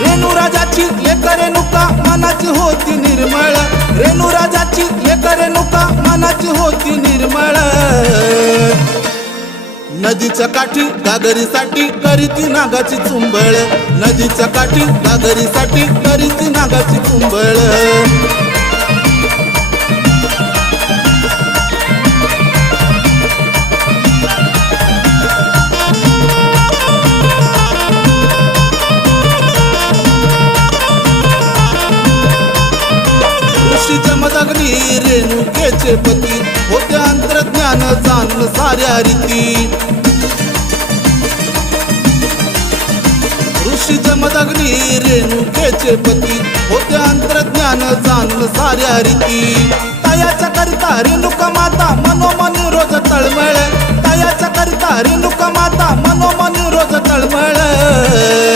रेणुराजाची लेक रेणुका मनाची होती निर्मळ, रेणुराजाची लेक रेणुका मनाची होती निर्मळ। नदीच्या काठी घागरीसाठी करीती नागाची चुंबळ, नदीच्या काठी घागरीसाठी करीती नागाची चुंबळ। ऋषी जमदग्नी रेणुकेचे पती होते अंतर्ज्ञान जाणून साऱ्या रीती। ऋषी जमदग्नी रेणुकेचे पती होते अंतर्ज्ञान जाणून साऱ्या रीती। तयाच्या करिता रेणुका माता मनोमन रोज तळमळ, तयाच्या करिता रेणुका माता मनोमन रोज तळमळ।